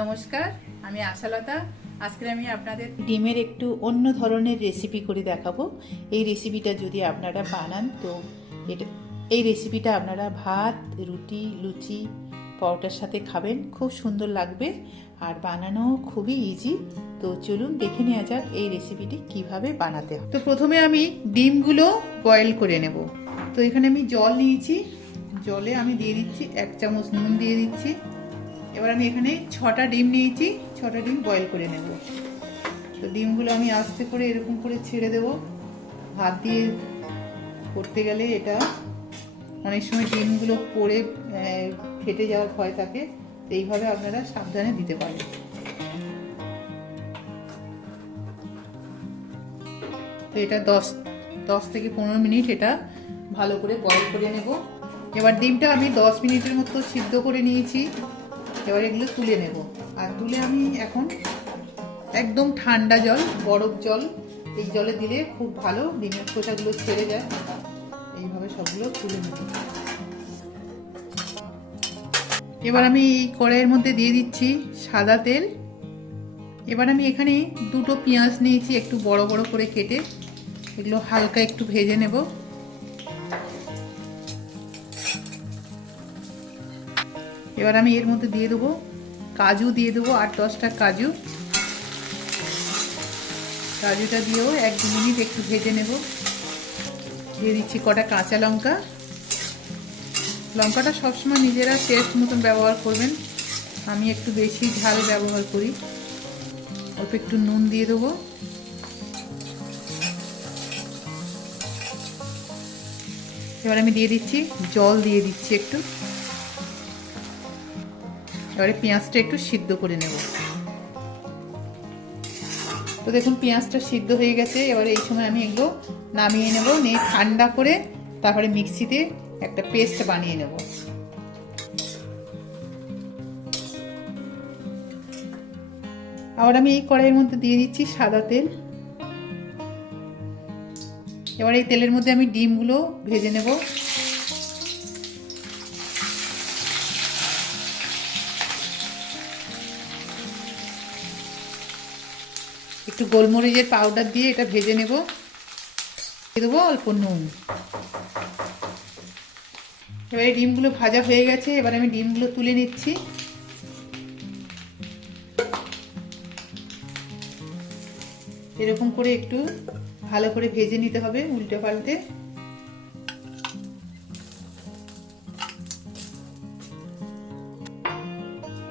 নমস্কার, আমি আশালতা। আজকে আমি আপনাদের ডিমের একটু অন্য ধরনের রেসিপি করে দেখাবো। এই রেসিপিটা যদি আপনারা বানান, তো এটা, এই রেসিপিটা আপনারা ভাত, রুটি, লুচি, পরোটার সাথে খাবেন। খুব সুন্দর লাগবে আর বানানো খুবই ইজি তো চলুন দেখে নেওয়া যাক এই রেসিপিটি কীভাবে বানাতে হয়। তো প্রথমে আমি ডিমগুলো বয়েল করে নেব। তো এখানে আমি জল নিয়েছি। জলে আমি দিয়ে দিচ্ছি এক চামচ নুন দিয়ে দিচ্ছি। এবার আমি এখানে ছটা ডিম নিয়েছি, ছটা ডিম বয়েল করে নেব। তো ডিমগুলো আমি আস্তে করে এরকম করে ছেড়ে দেব। হাত দিয়ে করতে গেলে এটা অনেক সময় ডিমগুলো পড়ে ফেটে যাওয়ার ভয় থাকে, তো এইভাবে আপনারা সাবধানে দিতে পারেন। তো এটা দশ দশ থেকে পনেরো মিনিট এটা ভালো করে বয়েল করে নেব। এবার ডিমটা আমি দশ মিনিটের মতো সিদ্ধ করে নিয়েছি। এবার এগুলো তুলে নেব। আর তুলে আমি এখন একদম ঠান্ডা জল, বরফ জল, এই জলে দিলে খুব ভালো, ডিমের খোসাগুলো ছেড়ে যায়। এইভাবে সবগুলো তুলে নেব। এবার আমি এই কড়াইয়ের মধ্যে দিয়ে দিচ্ছি সাদা তেল। এবার আমি এখানে দুটো পেঁয়াজ নিয়েছি একটু বড় বড় করে কেটে, এগুলো হালকা একটু ভেজে নেব। এবার আমি এর মধ্যে দিয়ে দেবো কাজু, দিয়ে দেবো আট দশটা কাজু। কাজুটা দিয়েও এক দু মিনিট একটু ভেজে নেব। দিয়ে দিচ্ছি কটা কাঁচা লঙ্কা। লঙ্কাটা সবসময় নিজেরা টেস্ট মতন ব্যবহার করবেন। আমি একটু বেশি ঝাল ব্যবহার করি। অল্প একটু নুন দিয়ে দেবো। এবার আমি দিয়ে দিচ্ছি জল দিয়ে দিচ্ছি একটু। এবারে পেঁয়াজটা একটু সিদ্ধ করে নেব। তো দেখুন, পেঁয়াজটা সিদ্ধ হয়ে গেছে। এবারে এই সময় আমি এগুলো নামিয়ে নেব, নিয়ে ঠান্ডা করে তারপরে মিক্সিতে একটা পেস্ট বানিয়ে নেব। আবার আমি এই কড়াইয়ের মধ্যে দিয়ে দিচ্ছি সাদা তেল। এবার এই তেলের মধ্যে আমি ডিমগুলো ভেজে নেব। একটু গোলমরিচের পাউডার দিয়ে এটা ভেজে নেব। দেবো অল্প নুন। এবারে ডিমগুলো ভাজা হয়ে গেছে, এবার আমি ডিমগুলো তুলে নিচ্ছি। এরকম করে একটু ভালো করে ভেজে নিতে হবে উল্টে পাল্টে।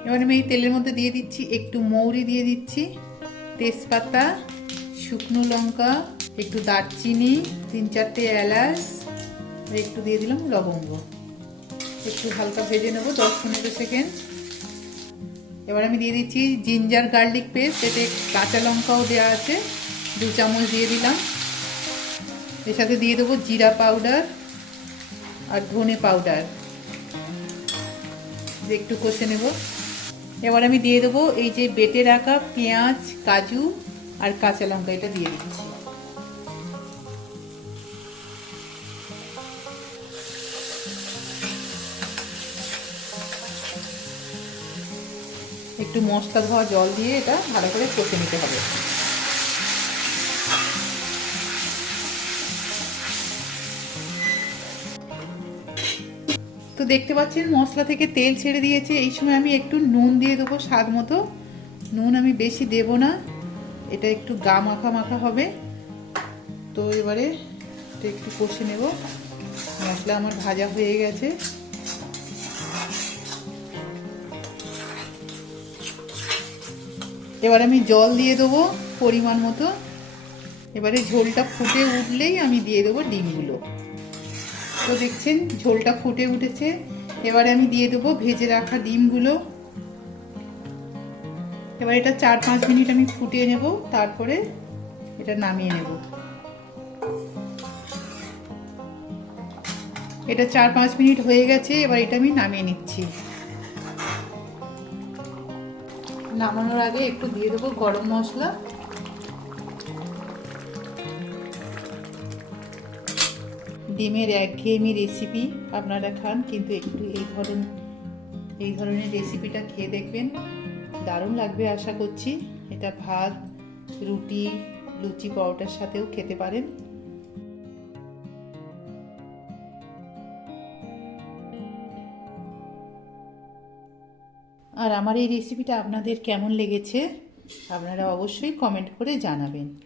এবার আমি এই তেলের মধ্যে দিয়ে দিচ্ছি, একটু মৌরি দিয়ে দিচ্ছি। তেজপাতা, শুকনো লঙ্কা, একটু দারচিনি, তিন চারটে এলাচ একটু দিয়ে দিলাম লবঙ্গ। একটু হালকা ভেজে নেব, দশ পনেরো সেকেন্ড। এবার আমি দিয়ে দিচ্ছি জিঞ্জার গার্লিক পেস্ট, এতে কাঁচা লঙ্কাও দেওয়া আছে, দু চামচ দিয়ে দিলাম। এর সাথে দিয়ে দেবো জিরা পাউডার আর ধনে পাউডার। একটু কষে নেব। এবার আমি দিয়ে দেবো এই যে বেটে রাখা পেঁয়াজ, কাজু আর কাঁচা লঙ্কা, এটা দিয়ে দিচ্ছি। একটু মশলা ধোয়া জল দিয়ে এটা ভালো করে কষে নিতে হবে। তো দেখতে পাচ্ছেন, মশলা থেকে তেল ছেড়ে দিয়েছে। এই সময় আমি একটু নুন দিয়ে দেবো স্বাদ মতো। নুন আমি বেশি দেব না। এটা একটু গা মাখা মাখা হবে। তো এবারে এটা একটু কষে নেব। মশলা আমার ভাজা হয়ে গেছে। এবার আমি জল দিয়ে দেবো পরিমাণ মতো। এবারে ঝোলটা ফুটে উঠলেই আমি দিয়ে দেবো ডিমগুলো। তো দেখছেন? ঝোলটা ফুটে উঠেছে। এবারে আমি দিয়ে দেবো ভেজে রাখা ডিমগুলো। এবার এটা চার পাঁচ মিনিট আমি ফুটিয়ে নেব, তারপরে এটা নামিয়ে নেব। এটা চার পাঁচ মিনিট হয়ে গেছে, এবার এটা আমি নামিয়ে নিচ্ছি। নামানোর আগে একটু দিয়ে দেবো গরম মশলা। ডিমের একঘেয়েমি রেসিপি আপনারা খান, কিন্তু একটু এই ধরন, এই ধরনের রেসিপিটা খেয়ে দেখবেন। দারুণ লাগবে আশা করছি। এটা ভাত, রুটি, লুচি, পরোটার সাথেও খেতে পারেন। আর আমার এই রেসিপিটা আপনাদের কেমন লেগেছে, আপনারা অবশ্যই কমেন্ট করে জানাবেন।